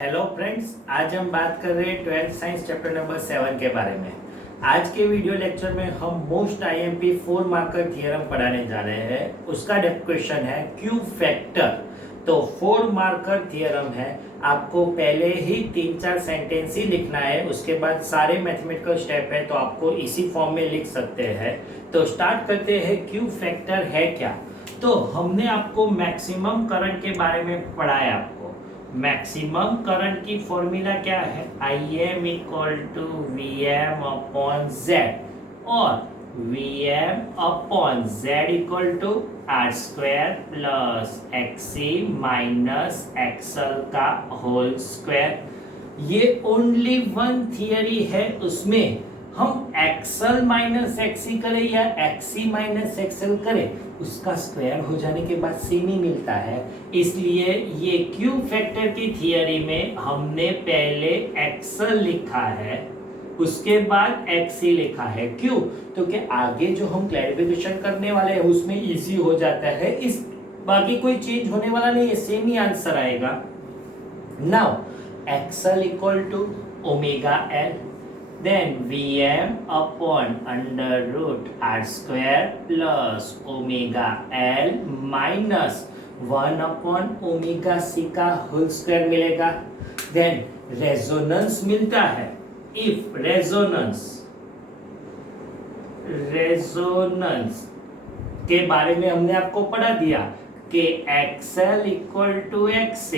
Hello friends, आज हम बात कर रहे हैं 12th साइंस चैप्टर नंबर 7 के बारे में। आज के वीडियो लेक्चर में हम मोस्ट आईएमपी 4 मार्कर थ्योरम पढ़ाने जा रहे हैं। उसका क्वेश्चन है क्यू फैक्टर। तो 4 मार्कर थ्योरम है, आपको पहले ही 3-4 सेंटेंस ही लिखना है, उसके बाद सारे मैथमेटिकल स्टेप है तो आपको इसी फॉर्म में लिख सकते हैं। तो स्टार्ट करते हैं। क्यू फैक्टर है क्या? तो हमने आपको मैक्सिमम करंट के बारे में पढ़ाया। आपको मैक्सिमम करंट की फॉर्मूला क्या है? I M equal to V M upon Z, और V M upon Z equal to R square plus XC minus XL का होल स्क्वायर। ये ओनली वन थियरी है, उसमें हम एक्सएल माइनस एक्सी करें या एक्सी माइनस एक्सएल करें, उसका स्क्वायर हो जाने के बाद सेम ही मिलता है। इसलिए ये क्यू फैक्टर की थियरी में हमने पहले एक्सएल लिखा है, उसके बाद एक्सी लिखा है। क्यों? तो कि आगे जो हम क्लैरिफिकेशन करने वाले हैं उसमें इजी हो जाता है। इस बाकी कोई चेंज होने वाला नहीं है, सेम ही आंसर आएगा। Now XL equal to omega L, then Vm upon under root r square plus omega L minus 1 upon omega c का होल स्क्वायर मिलेगा। then रेजोनेंस मिलता है। if रेजोनेंस के बारे में हमने आपको पढ़ा दिया कि XL इक्वल टू XC,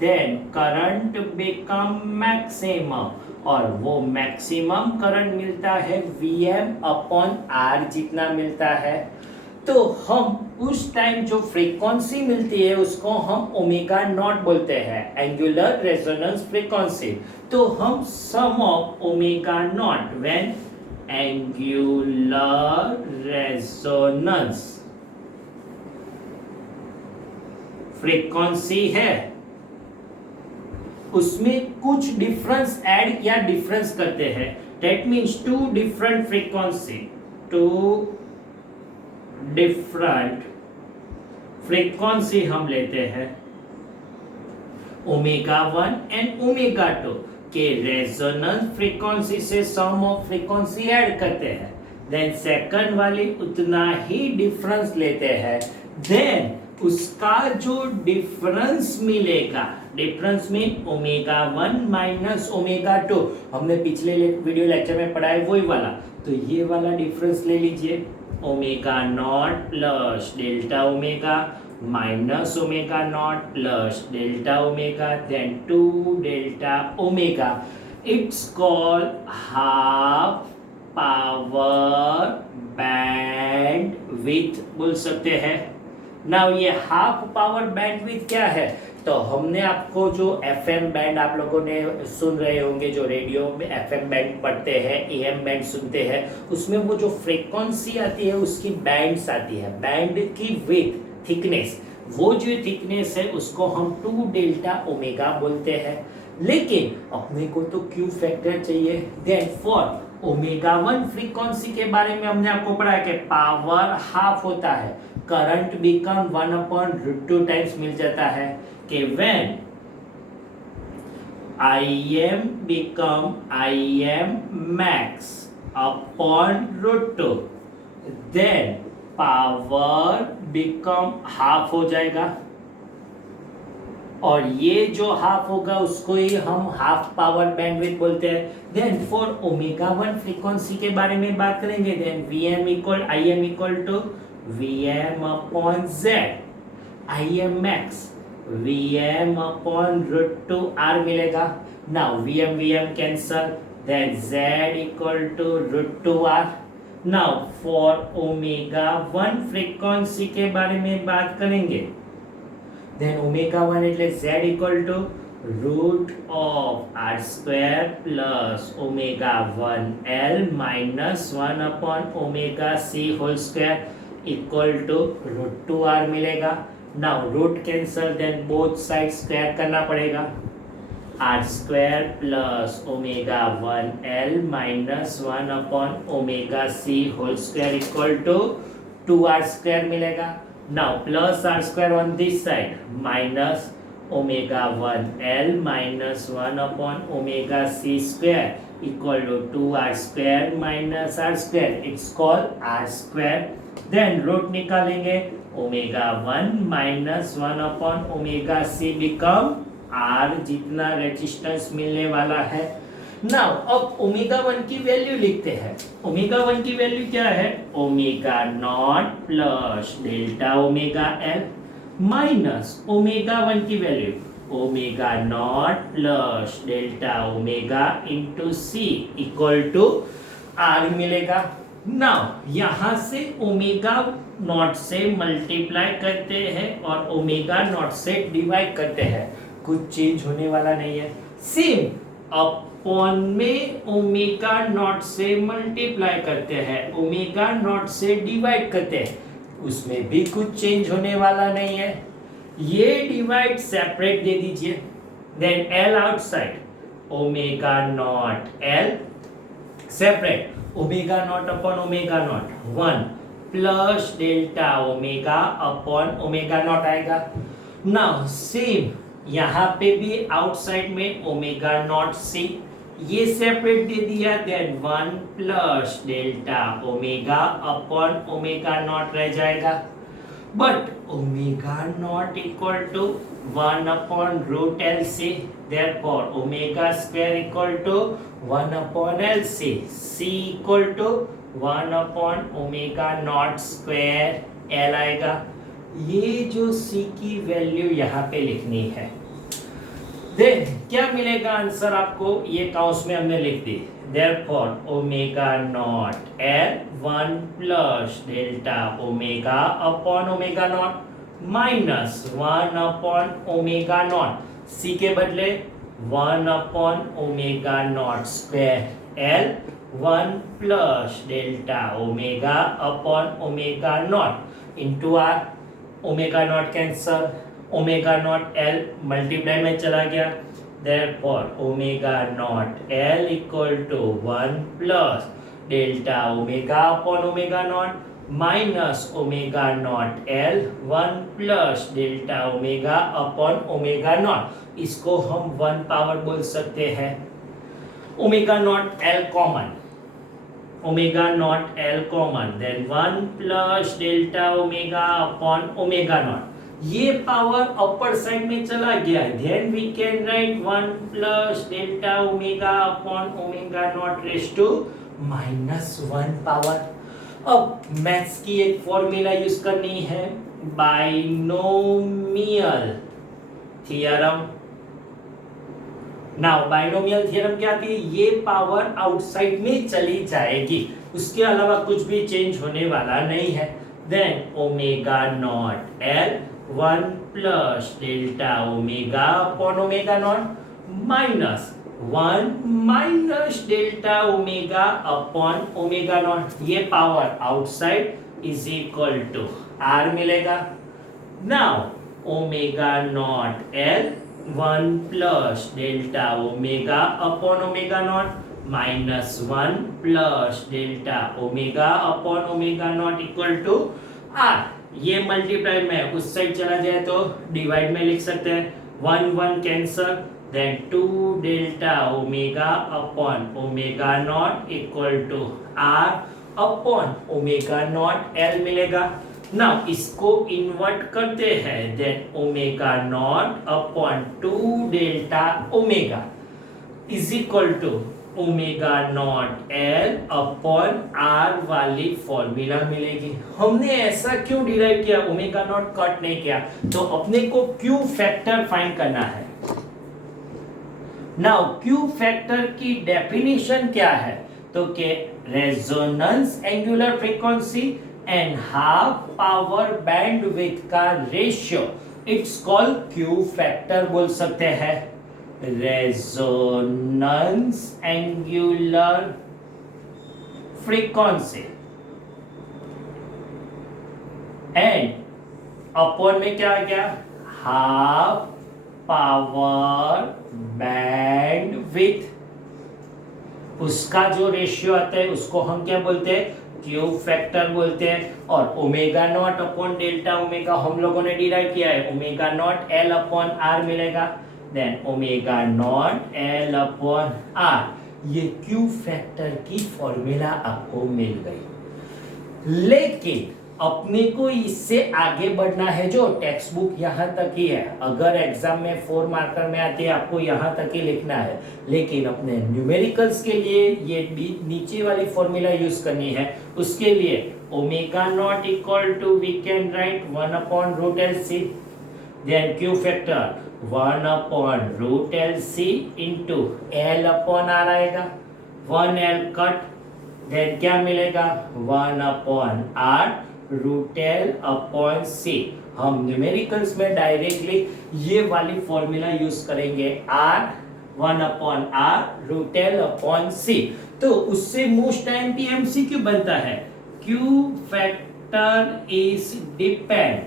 then current become maximum, और वो मैक्सिमम करंट मिलता है Vm अपॉन R जितना मिलता है। तो हम उस टाइम जो फ्रीक्वेंसी मिलती है उसको हम ओमेगा नॉट बोलते हैं, एंगुलर रेजोनेंस फ्रीक्वेंसी। तो हम sum of omega naught when angular resonance frequency है, उसमें कुछ डिफरेंस ऐड या डिफरेंस करते हैं। That means two different frequency हम लेते हैं, ओमेगा 1 एंड ओमेगा 2 के रेजोनेंस फ्रीक्वेंसी से सम ऑफ फ्रीक्वेंसी ऐड करते हैं। देन सेकंड वाली उतना ही डिफरेंस लेते हैं, देन उसका जो डिफरेंस मिलेगा, difference mean omega 1 minus omega 2, हमने पिछले वीडियो लेक्चर में पढ़ा है वही वाला। तो ये वाला डिफरेंस ले लीजिए, omega not plus delta omega minus omega not plus delta omega, then 2 delta omega. It's called half power band with बोल सकते हैं। नाउ ये हाफ पावर बैंडविड्थ क्या है? तो हमने आपको जो एफएम बैंड आप लोगों ने सुन रहे होंगे, जो रेडियो में एफएम बैंड पढ़ते हैं, एएम बैंड सुनते हैं, उसमें वो जो फ्रीक्वेंसी आती है उसकी बैंड्स आती है, बैंड की विड्थ थिकनेस, वो जो थिकनेस है उसको हम 2 डेल्टा ओमेगा बोलते हैं। लेकिन अपने को तो क्यू फैक्टर चाहिए। देन फॉर ओमेगा 1 फ्रीक्वेंसी के बारे में हमने आपको पढ़ा है कि पावर हाफ होता है, करंट बिकम 1/√2 टाइम्स मिल जाता है कि when Im become Im max upon √2, then power become half हो जाएगा, और ये जो हाफ होगा उसको ही हम हाफ पावर बैंडविड्थ बोलते हैं। देन फॉर ओमेगा 1 फ्रीक्वेंसी के बारे में बात करेंगे, then Vm equal to Vm upon Z, Im max Vm upon √2 R मिलेगा। Now Vm cancel, then Z equal to √2 R। Now for omega 1 frequency के बारे में बात करेंगे, then omega 1 એટલે z equal to root of r square plus omega 1 l minus 1 upon omega c whole square equal to √2 r मिलेगा। now root cancel, then both sides square करना पड़ेगा, r square plus omega 1 l minus 1 upon omega c whole square equal to 2r square मिलेगा। Now plus r square on this side minus omega 1L minus 1 upon omega C square equal to 2R² minus R², it's called R²। Then root निकालेंगे, omega 1 minus 1 upon omega C become R, जितना resistance मिलने वाला है। Now अब omega 1 की value लिखते हैं। Omega 1 की वैल्यू क्या है? Omega not plus delta omega L minus omega 1 की value omega not plus delta omega into C equal to R मिलेगा। नाउ यहां से ओमेगा नॉट से मल्टीप्लाई करते हैं और ओमेगा नॉट से डिवाइड करते हैं, कुछ चेंज होने वाला नहीं है। सेम अपॉन में ओमेगा नॉट से मल्टीप्लाई करते हैं, ओमेगा नॉट से डिवाइड करते हैं, उसमें भी कुछ चेंज होने वाला नहीं है। ये डिवाइड सेपरेट दे दीजिए। Then L outside, omega not L separate, omega not upon omega not 1 plus delta omega upon omega not आएगा। नाउ सेम यहाँ पे भी आउटसाइड में ओमेगा नॉट C, ये सेपरेट दे दिया। Then 1 plus delta omega upon omega not रह जाएगा। But omega not equal to 1 upon root LC, therefore omega square equal to 1 upon LC, C equal to 1 upon omega naught square L आएगा। ये जो C की value यहाँ पे लिखनी है। देन क्या मिलेगा आंसर आपको? ये काउंस में हमने लिख दी। Therefore omega not L 1 plus delta omega upon omega naught minus 1 upon omega not, C के बदले 1 upon omega naught square L 1 plus delta omega upon omega naught into R। Omega naught cancel, omega not L multiply में चला गया। Therefore omega not L equal to 1 plus delta omega upon omega naught minus omega not L 1 plus delta omega upon omega not, इसको हम 1 power बोल सकते हैं। Omega not L common, omega not L common, then 1 plus delta omega upon omega not, ये power upper side में चला गया। Then we can write 1 plus delta omega upon omega not raise to -1 power. अब maths की एक formula use करनी है, binomial theorem. Now binomial theorem क्या थी? ये पावर आउटसाइड में चली जाएगी, उसके अलावा कुछ भी चेंज होने वाला नहीं है। Then omega not L 1 plus delta omega upon omega naught minus 1 minus delta omega upon omega not, ये power outside is equal to R मिलेगा। Now omega not L 1 plus delta omega upon omega naught minus 1 plus delta omega upon omega not equal to R। ये multiply में उस side चला जाए तो divide में लिख सकते हैं, 1 1 cancel, then 2 delta omega upon omega not equal to R upon omega not L मिलेगा। नाउ इसको इन्वर्ट करते हैं, then omega not upon 2 delta omega is equal to omega not L upon R वाली formula मिलेगी। हमने ऐसा क्यों derive किया? ओमेगा नॉट कट नहीं किया, तो अपने को Q फैक्टर फाइंड करना है। नाउ Q फैक्टर की डेफिनेशन क्या है? तो के resonance angular frequency and half power bandwidth का ratio, it's called Q factor बोल सकते हैं। Resonance angular frequency and upon में क्या आ गया? हाफ पावर बैंडविड्थ, उसका जो रेशियो आता है उसको हम क्या बोलते हैं? क्यू फैक्टर बोलते हैं। और omega not upon delta omega हम लोगों ने डिराइव किया है, omega naught L upon R मिलेगा, then omega naught L upon R. ये क्यू फैक्टर की फॉर्मूला आपको मिल गई। लेकिन अपने को इससे आगे बढ़ना है, जो टेक्स्ट बुक यहाँ तक ही है, अगर एग्जाम में 4 मार्कर में आती है आपको यहाँ तक ही लिखना है, लेकिन अपने न्यूमेरिकल्स के लिए ये नीचे वाली फॉर्मूला यूज करनी है। उसके लिए omega not equal to we can write 1 upon root L C, then Q factor 1 upon root L C into L upon R आएगा, 1 एल कट, देन क्या मिलेगा 1 upon R root L upon C. हम numericals में directly ये वाली formula use करेंगे, R 1 upon R root L upon C. तो उससे मोस्ट आईएमपी एमसीक्यू बनता है, Q factor is depend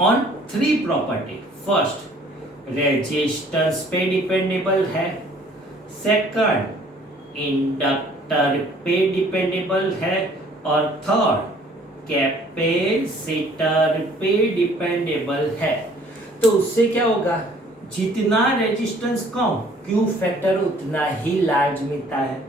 on 3 property. First, resistance पे डिपेंडेबल है, सेकंड इंडक्टर पे डिपेंडेबल है, और थर्ड कैपेसिटर पे डिपेंडेबल है। तो उससे क्या होगा, जितना रेजिस्टेंस कम क्यू फैक्टर उतना ही लार्ज मिलता है,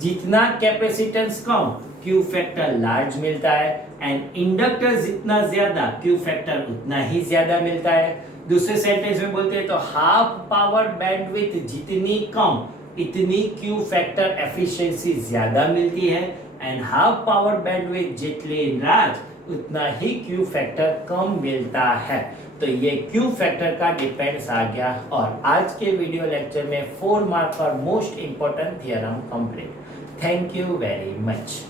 जितना कैपेसिटेंस कम क्यू फैक्टर लार्ज मिलता है, एंड इंडक्टर जितना ज्यादा क्यू फैक्टर उतना ही ज्यादा मिलता है। दूसरे सेंटेंस में बोलते हैं तो हाफ पावर बैंडविड्थ जितनी कम इतनी क्यू फैक्टर एफिशिएंसी ज्यादा मिलती है, एंड हाफ पावर बैंडविड्थ जितनी लार्ज उतना ही क्यू फैक्टर कम मिलता है। तो ये क्यू फैक्टर का डिपेंड्स आ गया। और आज के वीडियो लेक्चर में 4 मार्क और most important theorem complete. Thank you very much.